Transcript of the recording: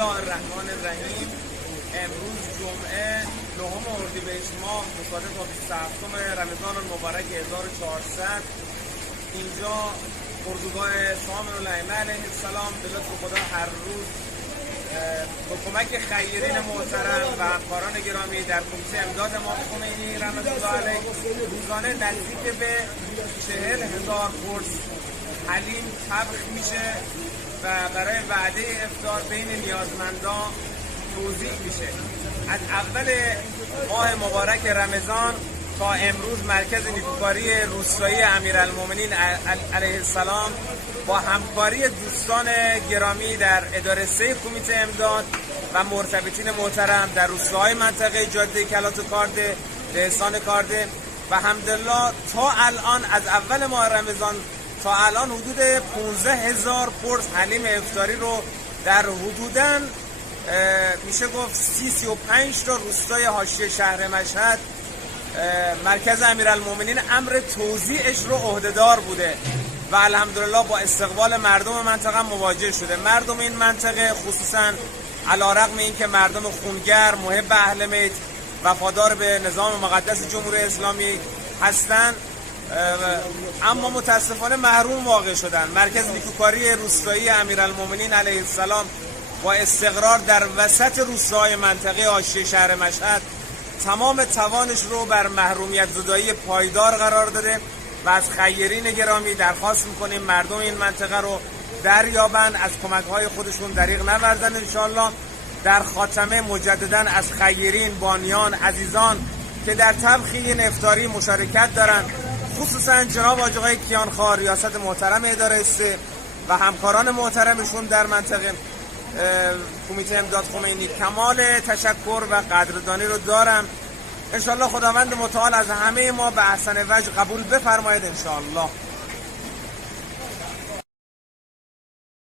الله الرحمن الرحیم. امروز جمعه 9 اردیبهشت ماه مصادف با 27 رمضان المبارک 1400 اینجا اردوگاه سامن الائمه علیه السلام به لطف خدا هر روز با کمک خیرین محترم و همکاران گرامی در کمیته امداد امام خمینی رحمة الله علیه روزانه نزدیک به 40,000 قرص حلیم طبخ میشه و برای وعده افطار بین نیازمندان توزیع میشه. از اول ماه مبارک رمضان تا امروز مرکز نیکوکاری روستایی امیرالمومنین علیه السلام با همکاری دوستان گرامی در اداره 3 کمیته امداد و مرتبطین محترم در روستاهای منطقه جاده کلات کارده، دهستان کارده و حمدالله تا الان از اول ماه رمضان تا الان حدود 15,000 قرص حلیم افطاری رو در حدوداً میشه گفت 35 تا روستای حاشیه شهر مشهد مرکز امیرالمومنین امر توزیعش رو عهدهدار بوده و الحمدلله با استقبال مردم منطقه مواجه شده. مردم این منطقه خصوصا علیرغم اینکه مردم خونگرم، محب اهل بیت، وفادار به نظام مقدس جمهوری اسلامی هستند، اما متاسفانه محروم واقع شدن. مرکز نیکوکاری روستایی امیرالمومنین علیه السلام با استقرار در وسط روستاهای منطقه حاشیه شهر مشهد تمام توانش رو بر محرومیت زدایی پایدار قرار داده و از خیرین گرامی درخواست میکنیم مردم این منطقه رو دریابند، از کمک‌های خودشون دریغ نورزن. انشاءالله در خاتمه مجددا از خیرین، بانیان، عزیزان که در طبخ این افطاری مشارکت دارن، خصوصا جناب حاج آقای کیانخوار ریاست محترم اداره 3 و همکاران محترمشون در منطقه کمیته امداد خمینی، کمال تشکر و قدردانی رو دارم. انشاءالله خداوند متعال از همه ما به احسن وجه قبول بفرماید انشاءالله.